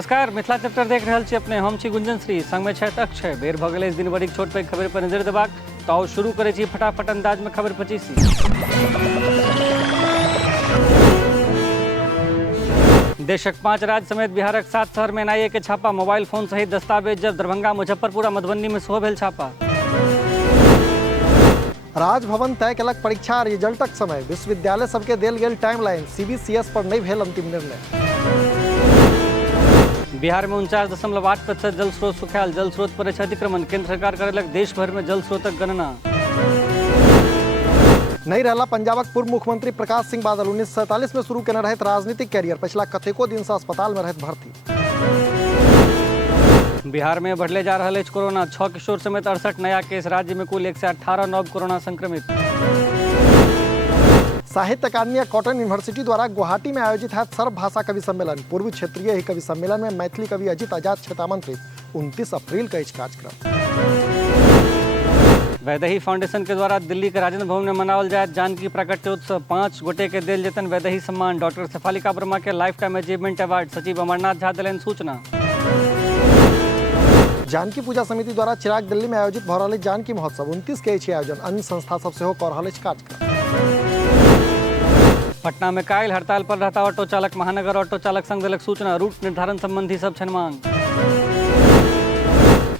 नमस्कार, मिथिला चैप्टर देख रहल छी अपने। हम छी गुंजन श्री, संग में छथि अक्षय। बेर भऽ गेलै इस दिन बड़ी छोट पैघ खबर पर नजर देबाक, तो आओ शुरू करै छी फटाफट अंदाज में खबर 25। देशक 5 राज्य समेत बिहारक 7 शहर में एनआईए के छापा। मोबाइल फोन सहित दस्तावेज जब दरभंगा, मुजफ्फरपुर आ मधुबनी में सेहो भेल छापा। राजभवन तय केलक परीक्षा रिजल्टक समय। विश्वविद्यालय सबके देल गेल टाइमलाइन। सीबीसीएस पर नहीं भेल अंतिम निर्णय। बिहार में 49.8% जल स्रोत सुखायल। जल स्रोत पर अछि अतिक्रमण। केंद्र सरकार करेलक देश भर में जल स्रोतक गणना। नहीं रहला पंजाबक पूर्व मुख्यमंत्री प्रकाश सिंह बादल। 1947 में शुरू केने रहैत राजनीतिक कैरियर। पिछला कतेको दिन से अस्पताल में रहैत भर्ती। बिहार में बढ़ले जा रहा है कोरोना। 6 किशोर समेत 68 नया केस। राज्य में कुल 118 नव कोरोना संक्रमित। साहित्य अकादमी कॉटन यूनिवर्सिटी द्वारा गुवाहाटी में आयोजित है सर्वभाषा कवि सम्मेलन। पूर्व क्षेत्रीय ही कवि सम्मेलन में मैथिली कवि अजित आजाद क्षेत्रामंत्रित। 29 अप्रैल का इस कार्यक्रम। वैदेही फाउंडेशन के द्वारा दिल्ली के राजेंद्र भवन में मनावल जाए जानकी प्राकट्योत्सव। 5 गोटे के देल जेतन वैदेही सम्मान। डॉक्टर शेफालिका वर्मा के लाइफ टाइम अचीवमेंट अवार्ड। सचिव अमरनाथ झा दिलन सूचना। जानकी पूजा समिति द्वारा चिराग दिल्ली में आयोजित भ रहल जानकी महोत्सव। 29 के आयोजन। अन्य संस्था सब सेहो कऽ रहल कार्यक्रम। पटना में काल्हि हड़ताल पर रहता ऑटो चालक। महानगर ऑटो चालक संघ देलक सूचना। रूट निर्धारण संबंधी सब छन मांग।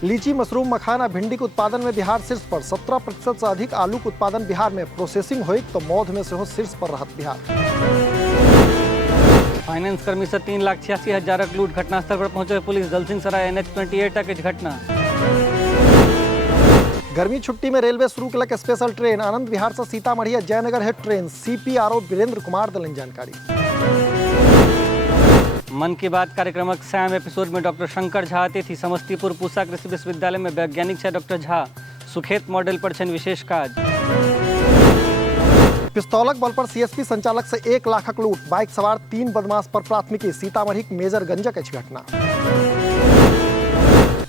लीची, मशरूम, मखाना, भिंडी के उत्पादन में बिहार शीर्ष पर। 17% से अधिक आलू के उत्पादन बिहार में। प्रोसेसिंग होई तो मौध में सेहो शीर्ष पर रहत बिहार। फाइनेंस कर्मी से 3,86,000 लूट। घटनास्थल पर पहुंचे पुलिस। दलसिंह सराय NH28 तक घटना। गर्मी छुट्टी में रेलवे शुरू केलक स्पेशल ट्रेन। आनंद विहार से सीतामढ़ी आ जयनगर हेड ट्रेन। CPRO वीरेंद्र कुमार दिलन जानकारी। मन की बात कार्यक्रमक सैम एपिसोड में डॉक्टर शंकर झा अतिथि। समस्तीपुर पूसा कृषि विश्वविद्यालय में वैज्ञानिक है डॉक्टर झा। सुखेत मॉडल पर छन विशेष काज। पिस्तौलक बल पर CSP संचालक से 1 लाखक लूट। बाइक सवार 3 बदमाश पर प्राथमिकी। सीतामढ़ी मेजरगंजक अछि घटना।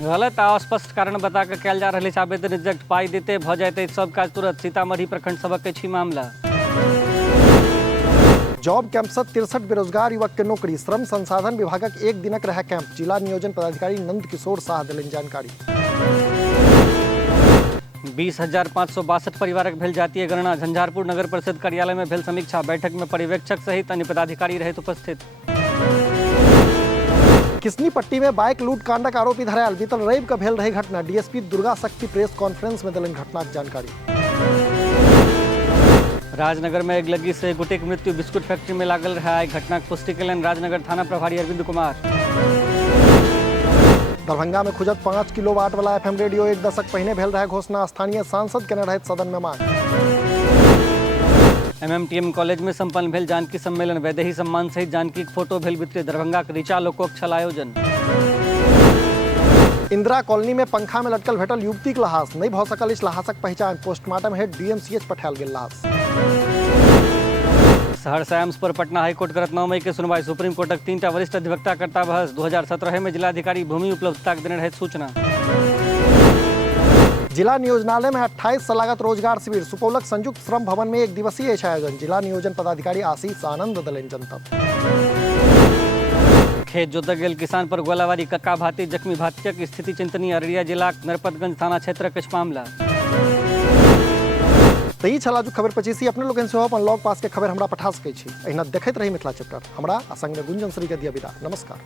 गलत आ अस्पष्ट कारण बता कऽ कयल जा रहल अछि आवेदन रिजेक्ट। पाई देते भ जाते सब काज तुरंत। सीतामढ़ी प्रखंड सबक अछि मामला। जॉब कैंप से 63 बेरोजगार युवक के नौकरी। श्रम संसाधन विभागक 1 दिनक रह कैंप। जिला नियोजन पदाधिकारी नंद किशोर शाह दिलन जानकारी। 20,562 परिवारक भेल जातीय गणना। झंझारपुर नगर परिषद कार्यालय में भेल समीक्षा। बैठक में पर्यवेक्षक सहित अन्य पदाधिकारी रहे उपस्थित। किसनी पट्टी में बाइक लूट कांडक आरोपी धरायल। बीतल रवि का भेल रही घटना। डीएसपी दुर्गा शक्ति प्रेस कॉन्फ्रेंस में दिलन घटना की जानकारी। राजनगर में अगलगी से गुटे की मृत्यु। बिस्कुट फैक्ट्री में लागल रहा। घटना की पुष्टि कलन राजनगर थाना प्रभारी अरविंद कुमार। दरभंगा में खुजत 5 किलोवाट वाला FM रेडियो। 1 दशक पहले भेल रहा घोषणा। स्थानीय सांसद केने रहे सदन में मांग। MMTM कॉलेज में संपन्न भेल जानकी सम्मेलन। वैदेही सम्मान सहित जानकी के फोटो भेल वितरित। दरभंगा के ऋचा लोकोक छल आयोजन। इंदिरा कॉलोनी में पंखा में लटकल भेटल युवती के लाश। नहीं भ सकल इस लाशक पहचान। पोस्टमार्टम हेड DMCH पठायल गेल लाश। सहरसा एम्स पर पटना हाईकोर्ट करत 9 मई के सुनवाई। सुप्रीम कोर्टक 3टा वरिष्ठ अधिवक्ता करता बहस। 2017 में जिलाधिकारी भूमि उपलब्धता देने रहे सूचना। जिला नियोजनालय में 28 से लागत रोजगार शिविर। सुपौलक संयुक्त श्रम भवन में 1 दिवसीय आयोजन। जिला नियोजन पदाधिकारी आशीष आनंद दिलन जनतब। खेत जोतक गेल किसान पर गोलाबारी। कक्का भाती जख्मी। भातियक स्थिति चिंतनीय। अररिया जिलाक नरपतगंज थाना क्षेत्रक अछि मामला। तो ई छला जो खबर 25। अपने लोगन से अपन लॉग पास के खबर हमरा पठा सकै छी। एहिना देखैत रही मिथिला चैप्टर। हमरा संग में गुंजन श्री के दिया विदा। नमस्कार।